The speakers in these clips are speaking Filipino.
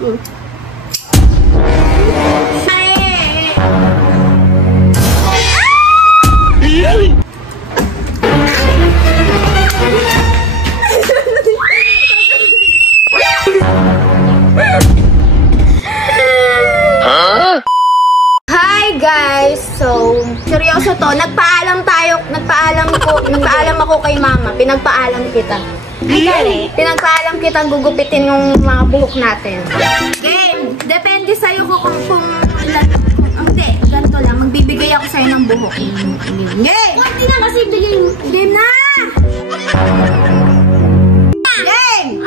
Hi guys! So, seryoso to. Nagpaalam ako kay mama. Pinagpaalam kita. Pinagpaalam kita gugupitin yung mga buhok natin. Game! Depende sa'yo kung hindi, ganito lang. Magbibigay ako sa'yo ng buhok. Game! Kunti na kasi bigay mo. Game na! Game!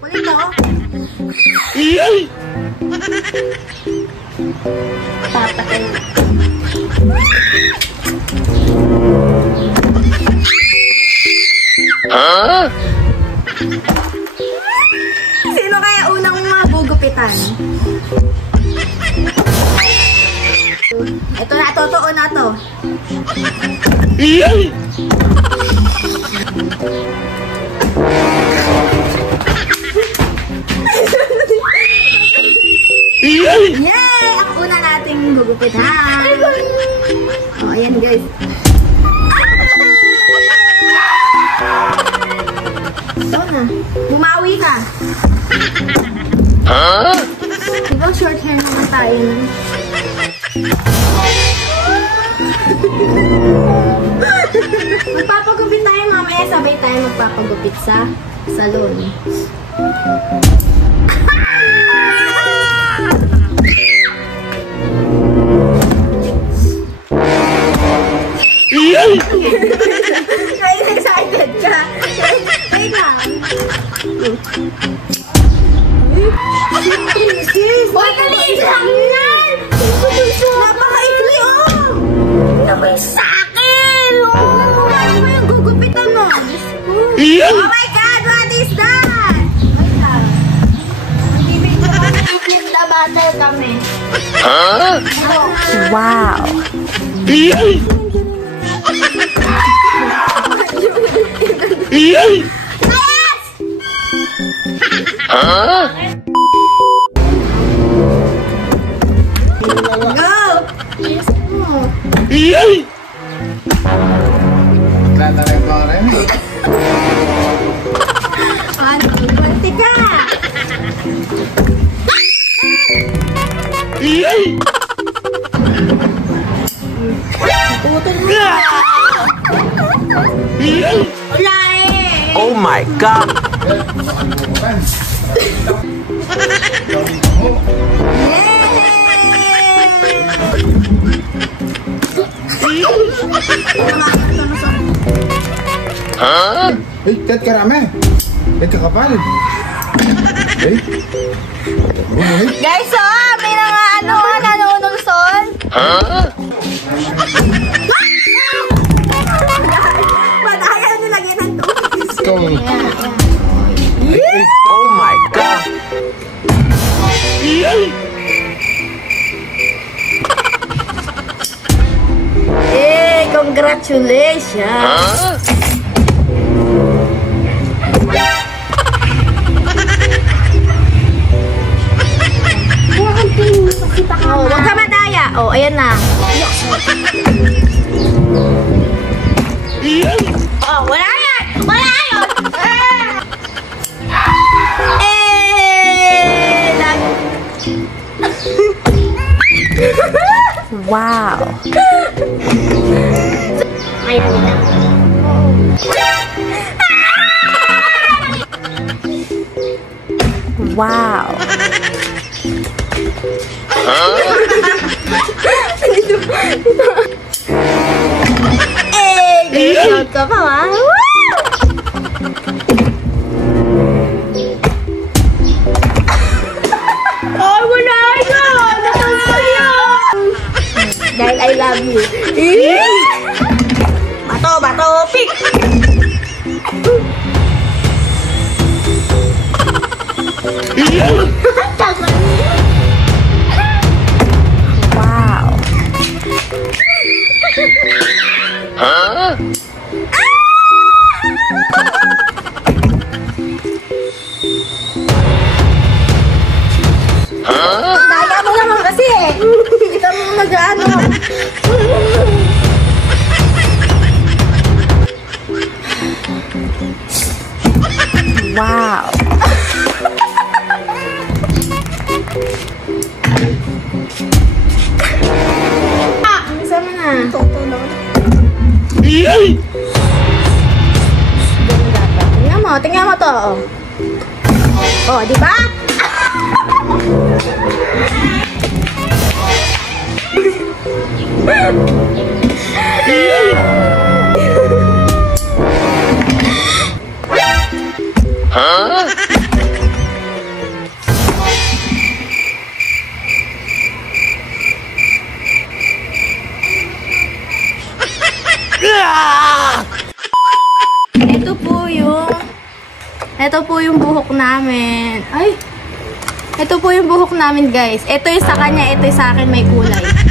Kulit ako. Papatay. Sino kaya unang magugupitan? Ito na, totoo na to. Yay! Ang una nating gugupitan. Oh, ayan guys. Ito na. Bumawi ka. Diba short hair naman tayo na? Magpapagupit tayo mamaya. Sabay tayo magpapagupit sa salon. Kaya excited ka. Wait lang. Hoy, kaliit lang yan! Napaka-ikli, oh! Naman sa'kin! Ano ba yung gugupitan mo? Oh my God! What is that? Wait lang. Magbibig ko kami ng the battle kami. Wow! Yes! Go! Yes mo. Lalaki pa rin. Ano? Kunti ka! Putol mo! Wala eh! Oh my God! Hey, kat karame. Kat kakapal. Hey. Guys, may mga nanunulson. Matayan nyo lagi ng tubig. Oh my God! Hey, congratulations! Oh, huwag ka madaya. Oh, ayan na. Oh, wala yan! Wala yun! Wow! Ayan na. Wow! Shout ka pa, ha? Oh, wala yun! Natalpa yun! Dahil I love you. Bato, pick! Wow! mag-ano. Wow. Isa mo na. Tutulog. Tingnan mo to. Oh, di ba? Ito po yung buhok namin. Ay! Ito po yung buhok namin, guys. Ito yung sa kanya, ito yung sa akin may kulay.